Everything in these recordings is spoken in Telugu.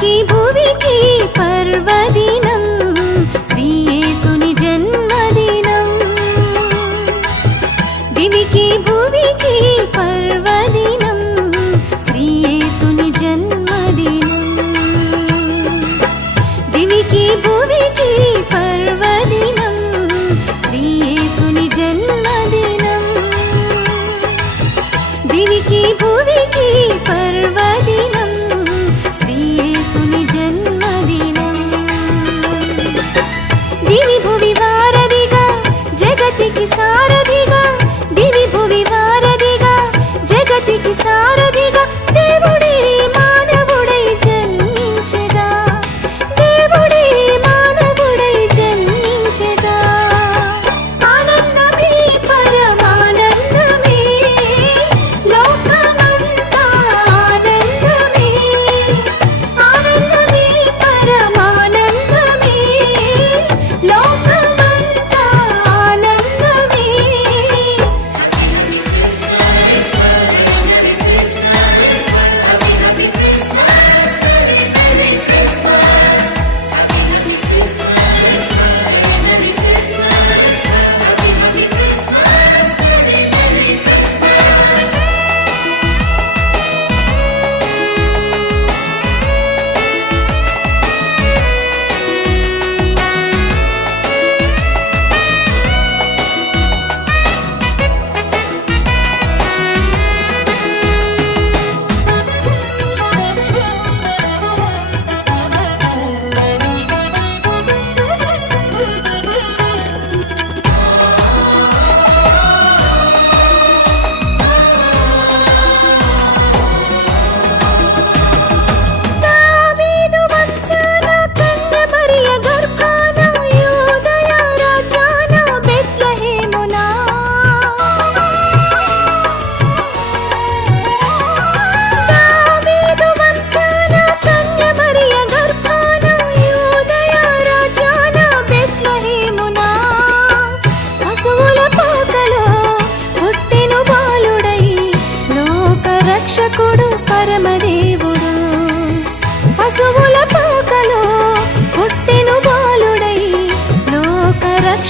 భూమికి భువికి పర్వదినం. శ్రీయేసుని జన్మదినం. దివికి భువికి పర్వదినం. శ్రీయేసుని జన్మదినం. దివికి భువికి పర్వ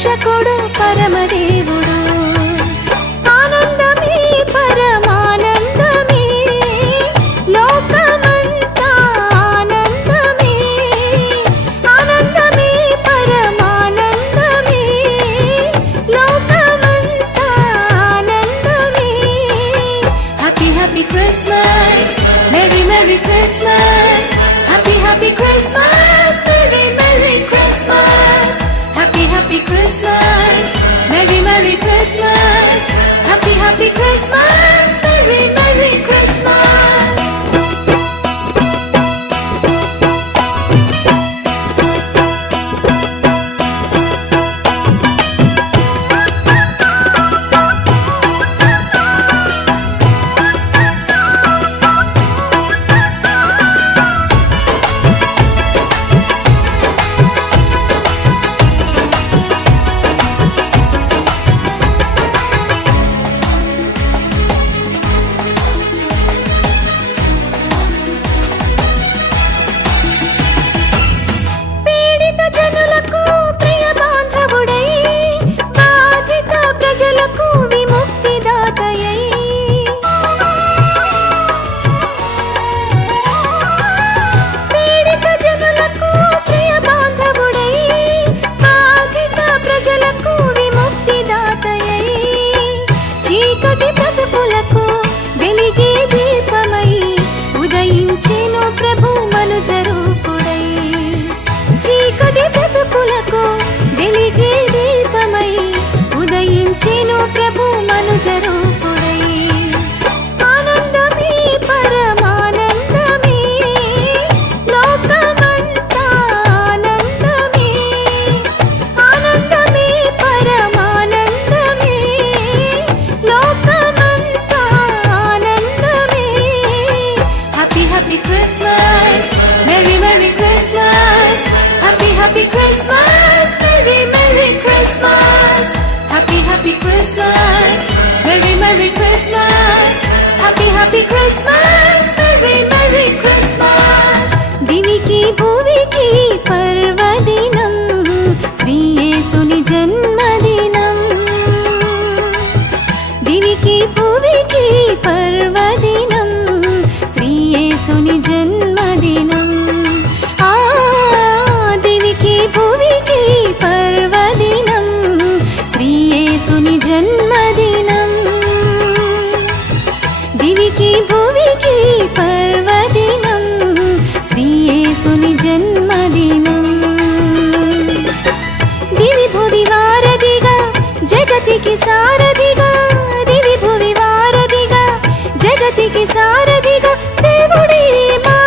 రక్షకుడు పరమదే quiero భువికి పర్వదినం. శ్రీయేసుని జన్మ నీకి సారథిగా దేవుడే మా